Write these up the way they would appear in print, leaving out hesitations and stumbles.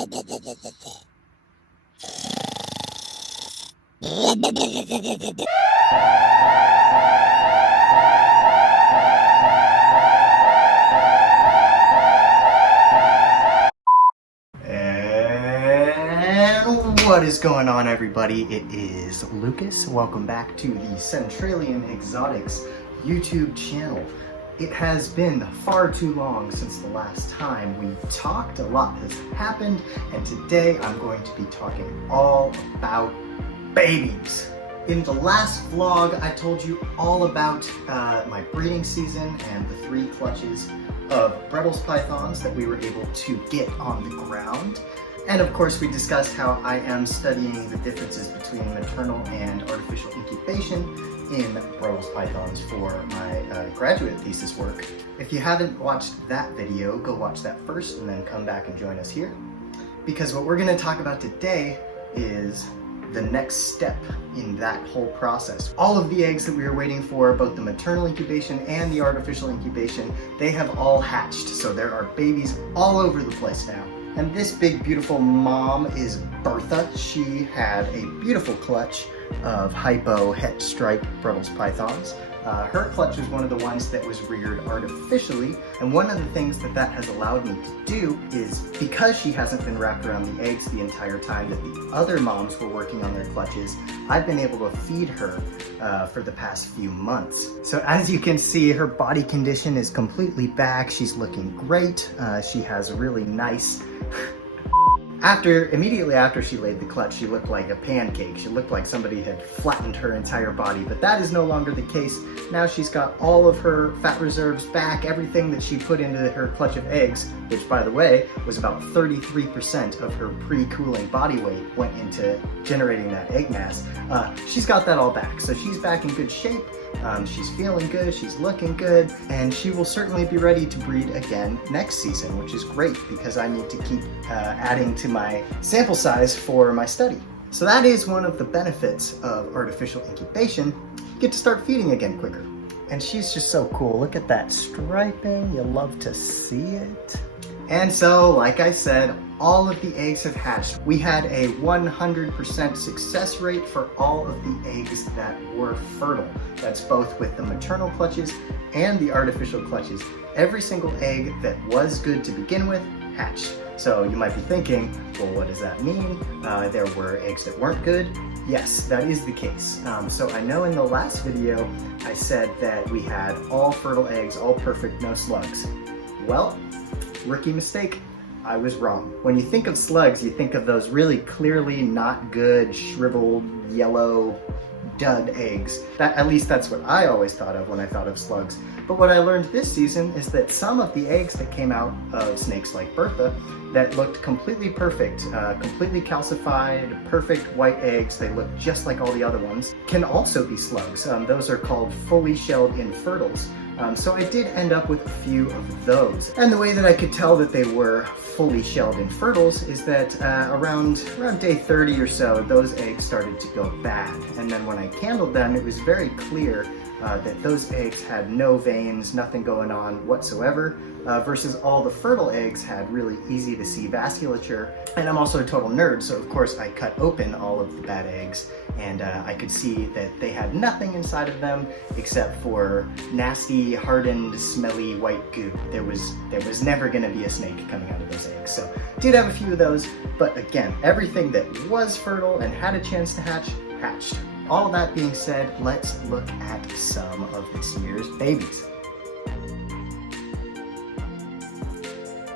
What is going on, everybody? It is Lucas. Welcome back to the Centralian Exotics YouTube channel. It has been far too long since the last time we talked. A lot has happened, and today I'm going to be talking all about babies. In the last vlog, I told you all about my breeding season and the 3 clutches of Bredli's pythons that we were able to get on the ground. And of course, we discussed how I am studying the differences between maternal and artificial incubation in Bredli's pythons for my graduate thesis work. If you haven't watched that video, go watch that first and then come back and join us here. Because what we're going to talk about today is the next step in that whole process. All of the eggs that we were waiting for, both the maternal incubation and the artificial incubation, they have all hatched. So there are babies all over the place now. And this big beautiful mom is Bertha. She had a beautiful clutch of hypo het stripe Bredli's pythons. Her clutch was one of the ones that was reared artificially, and one of the things that has allowed me to do is, because she hasn't been wrapped around the eggs the entire time that the other moms were working on their clutches, I've been able to feed her for the past few months. So as you can see, her body condition is completely back. She's looking great. She has a really nice Immediately after she laid the clutch, she looked like a pancake. She looked like somebody had flattened her entire body, but that is no longer the case. Now she's got all of her fat reserves back, everything that she put into her clutch of eggs, which by the way, was about 33% of her pre-cooling body weight went into generating that egg mass. She's got that all back, so she's back in good shape. She's feeling good, she's looking good, and she will certainly be ready to breed again next season, which is great because I need to keep adding to my sample size for my study. So that is one of the benefits of artificial incubation. You get to start feeding again quicker. And she's just so cool. Look at that striping, you love to see it. And so, like I said, all of the eggs have hatched. We had a 100% success rate for all of the eggs that were fertile. That's both with the maternal clutches and the artificial clutches. Every single egg that was good to begin with hatched. So you might be thinking, well, what does that mean? There were eggs that weren't good. Yes, that is the case. So I know in the last video, I said that we had all fertile eggs, all perfect, no slugs. Well, rookie mistake. I was wrong. When you think of slugs, you think of those really clearly not good, shriveled, yellow, dud eggs. At least that's what I always thought of when I thought of slugs. But what I learned this season is that some of the eggs that came out of snakes like Bertha that looked completely perfect, completely calcified, perfect white eggs, they look just like all the other ones, can also be slugs. Those are called fully shelled infertils. So I did end up with a few of those. And the way that I could tell that they were fully shelled infertils is that around day 30 or so, those eggs started to go bad. And then when I candled them, it was very clear that those eggs had no veins, nothing going on whatsoever, versus all the fertile eggs had really easy to see vasculature. And I'm also a total nerd, so of course I cut open all of the bad eggs, and I could see that they had nothing inside of them except for nasty, hardened, smelly white goo. There was never gonna be a snake coming out of those eggs. So did have a few of those, but again, everything that was fertile and had a chance to hatch, hatched. All that being said, let's look at some of this year's babies.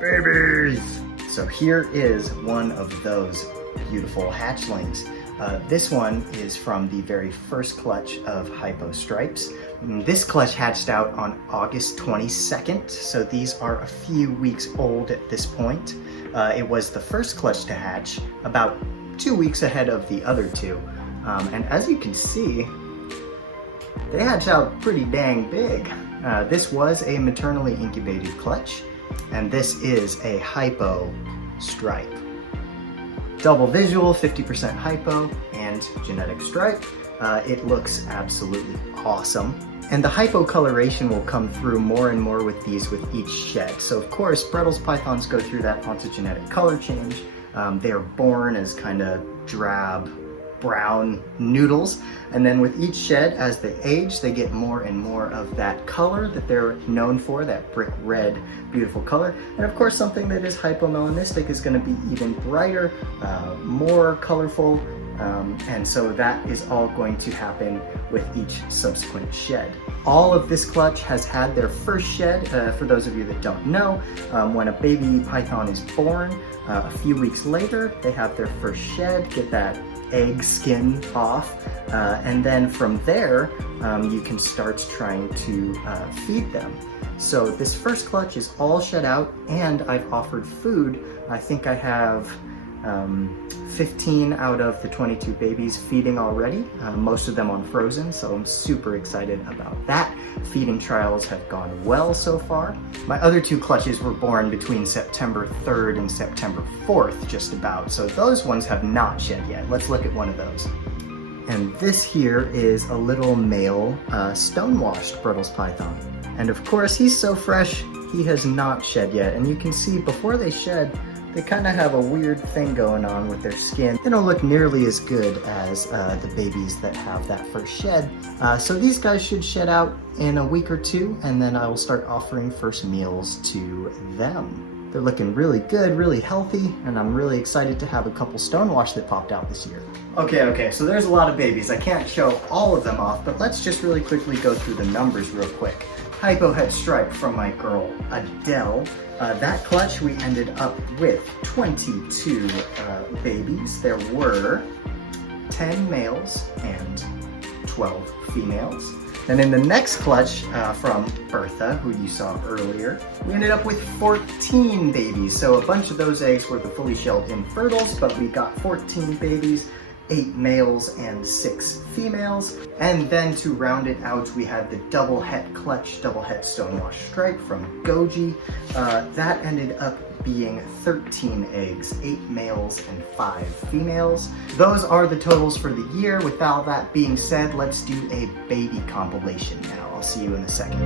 Babies! So here is one of those beautiful hatchlings. This one is from the very first clutch of hypo stripes. This clutch hatched out on August 22nd, so these are a few weeks old at this point. It was the first clutch to hatch, about 2 weeks ahead of the other two. And as you can see, they hatch out pretty dang big. This was a maternally incubated clutch, and this is a hypo stripe. Double visual, 50% hypo, and genetic stripe. It looks absolutely awesome. And the hypocoloration will come through more and more with these with each shed. So of course, Bredli's pythons go through that ontogenetic color change. They are born as kind of drab brown noodles, and then with each shed, as they age, they get more and more of that color that they're known for, that brick red beautiful color. And of course, something that is hypomelanistic is going to be even brighter, more colorful, and so that is all going to happen with each subsequent shed. All of this clutch has had their first shed. For those of you that don't know, when a baby python is born, a few weeks later, they have their first shed, get that egg skin off, and then from there you can start trying to feed them. So this first clutch is all shed out, and I've offered food. I think I have 15 out of the 22 babies feeding already, most of them on frozen, so I'm super excited about that. Feeding trials have gone well so far. My other two clutches were born between September 3rd and September 4th, just about, so those ones have not shed yet. Let's look at one of those. And this here is a little male stonewashed Bredli's python. And of course, he's so fresh, he has not shed yet. And you can see before they shed, they kind of have a weird thing going on with their skin. They don't look nearly as good as the babies that have that first shed. So these guys should shed out in a week or two, and then I will start offering first meals to them. They're looking really good, really healthy, and I'm really excited to have a couple stonewash that popped out this year. Okay, so there's a lot of babies. I can't show all of them off, but let's just really quickly go through the numbers real quick. Hypo head stripe from my girl Adele. That clutch we ended up with 22 babies. There were 10 males and 12 females. Then in the next clutch from Bertha, who you saw earlier, we ended up with 14 babies. So a bunch of those eggs were the fully shelled infertils, but we got 14 babies, 8 males and 6 females. And then to round it out, we had the double het clutch, double het stonewash stripe from Goji. That ended up being 13 eggs, 8 males and 5 females. Those are the totals for the year. With all that being said, let's do a baby compilation now. I'll see you in a second.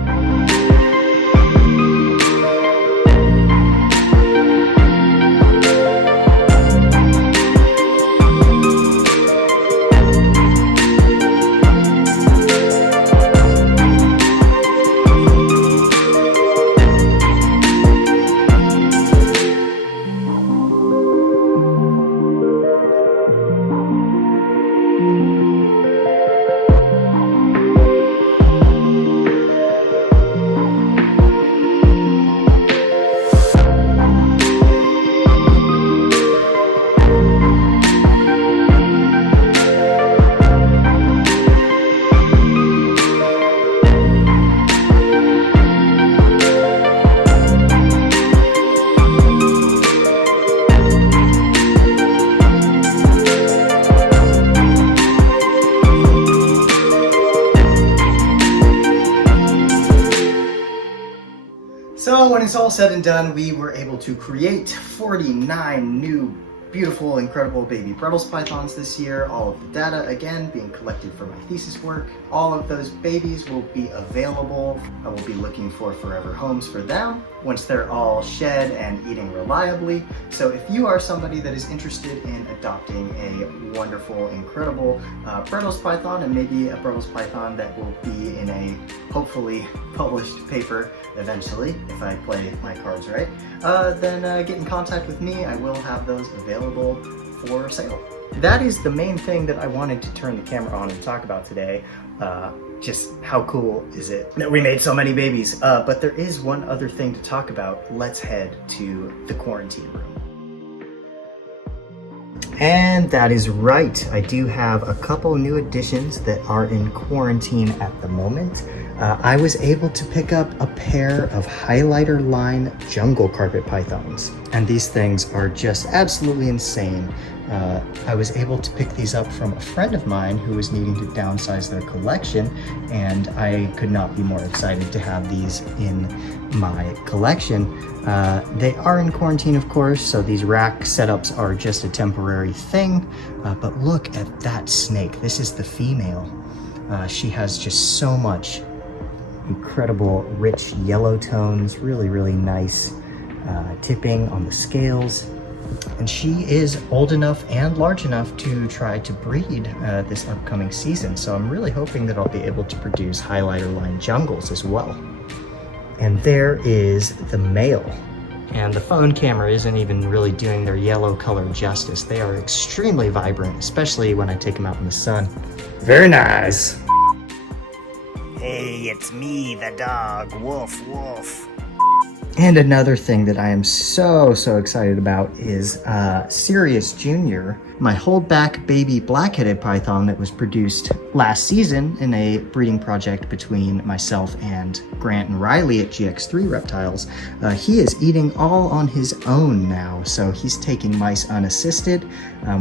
So when it's all said and done, we were able to create 49 new, beautiful, incredible baby Bredli's pythons this year. All of the data, again, being collected for my thesis work. All of those babies will be available. I will be looking for forever homes for them once they're all shed and eating reliably. So if you are somebody that is interested in adopting a wonderful, incredible Bredli's python, and maybe a Bredli's python that will be in a hopefully published paper eventually, if I play my cards right, then get in contact with me. I will have those available for sale. That is the main thing that I wanted to turn the camera on and talk about today. Just how cool is it that we made so many babies? But there is one other thing to talk about. Let's head to the quarantine room. And that is right. I do have a couple new additions that are in quarantine at the moment. I was able to pick up a pair of highlighter line jungle carpet pythons. And these things are just absolutely insane. I was able to pick these up from a friend of mine who was needing to downsize their collection, and I could not be more excited to have these in my collection. They are in quarantine, of course, so these rack setups are just a temporary thing, but look at that snake. This is the female. She has just so much incredible rich yellow tones, really, really nice tipping on the scales. And she is old enough and large enough to try to breed this upcoming season. So I'm really hoping that I'll be able to produce highlighter line jungles as well. And there is the male. And the phone camera isn't even really doing their yellow color justice. They are extremely vibrant, especially when I take them out in the sun. Very nice. Hey, it's me, the dog. Woof, woof. And another thing that I am so excited about is Sirius Jr., my holdback baby black-headed python that was produced last season in a breeding project between myself and Grant and Riley at GX3 Reptiles. He is eating all on his own now, so he's taking mice unassisted,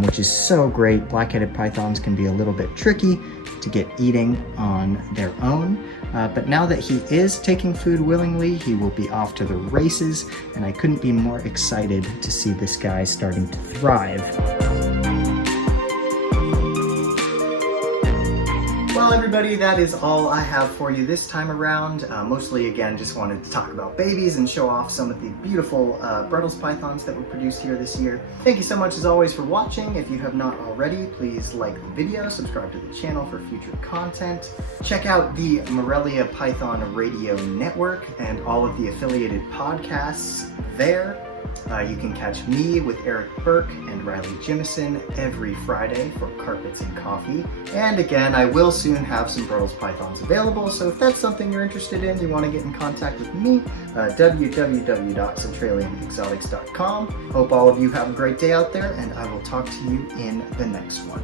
which is so great. Black-headed pythons can be a little bit tricky to get eating on their own. But now that he is taking food willingly, he will be off to the races, and I couldn't be more excited to see this guy starting to thrive. Well, everybody, that is all I have for you this time around. Mostly, again, just wanted to talk about babies and show off some of the beautiful Bredli's pythons that were produced here this year. Thank you so much, as always, for watching. If you have not already, please like the video, subscribe to the channel for future content. Check out the Morelia Python Radio Network and all of the affiliated podcasts there. You can catch me with Eric Burke and Riley Jimison every Friday for Carpets and Coffee. And again, I will soon have some Bredli's pythons available, so if that's something you're interested in, you want to get in contact with me, www.centralianexotics.com. Hope all of you have a great day out there, and I will talk to you in the next one.